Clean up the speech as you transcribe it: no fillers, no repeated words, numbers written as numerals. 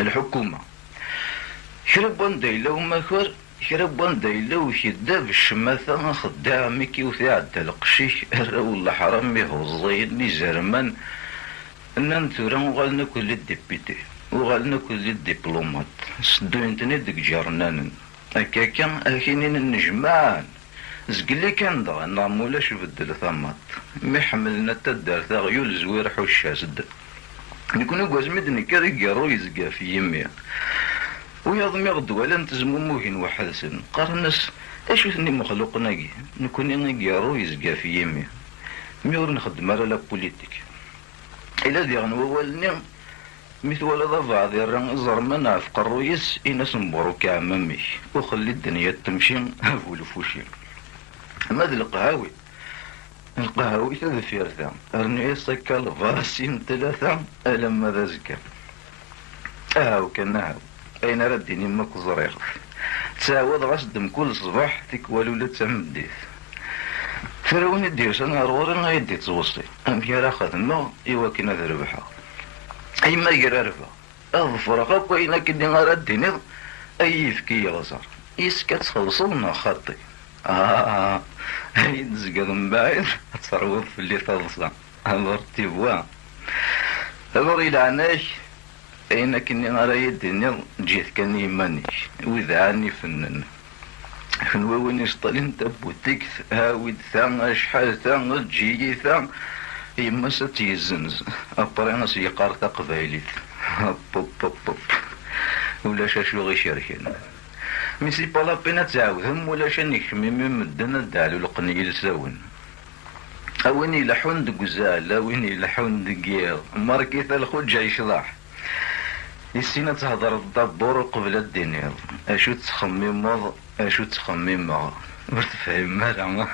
الحكومة كربان دايلة وماكر كربان دايلة وكدا بالشماثة خدامي كي وثاعد القشيش ولا حرامي هوزين زرمان ان ثورا وغالنا كل الديبيتي وغالنا كل الدبلومات سدو انتني ديك جارنان هكا كان اكينين النجمان زقلي كان دغا نعمولاش بدل ثمات مي حملنا تدار غيول زوير حوشا سد نكونو كوازميد كاري قارو يزقا في يمي ويضمي غدو ولا نتزمو موهين وحدسن قارنس اشو ثني مخلوق ناقي نكوني قارو يزقا في يمي ميور نخدم على لا بوليتيك إلا دي غنوالني مثل ولد بعض الرن زرمان عفق الرئيس إناس مبروك كعمامي وخلي الدنيا تمشي فولفوشي ماذا القهاوي تذفير ثام أرني سكا الفاسين ثلاثة ألم ماذا زكا كان أين رديني ماك زريغ تساود غصدم كل صباح تكوالو لا تمديث فروني ديوس انا رورا غيدي توصي ام كي خدمه ايوا كي نذربحها اي ما يقررفها اظفر اخاك وين كدي غرديني اي فكي غزر يسكت خلصونا خطي هاي نزقد من بعيد تصروف في اللي تلصى امرتي بوا امر الى عناش اين كني غير يديني جيت كان يمانيش واذا عني فنن وين يشطلين تبوتيك هاويد ثان شحال ثان تجي ثان يما ستيزنز ابرينا سيقار تقبايليت ولا شاشو غي شاركين ميسي بالا بينا تعاودهم ولا شانيك ميمي مدنا دالو القني لساون اوين يلحون دقزال اوين يلحون دقيل ماركيث الخوت جاي شضاح يسينا تهضر الدبور قبل الدنيا اشو تخمم اشو تخمم ما تفهم مالا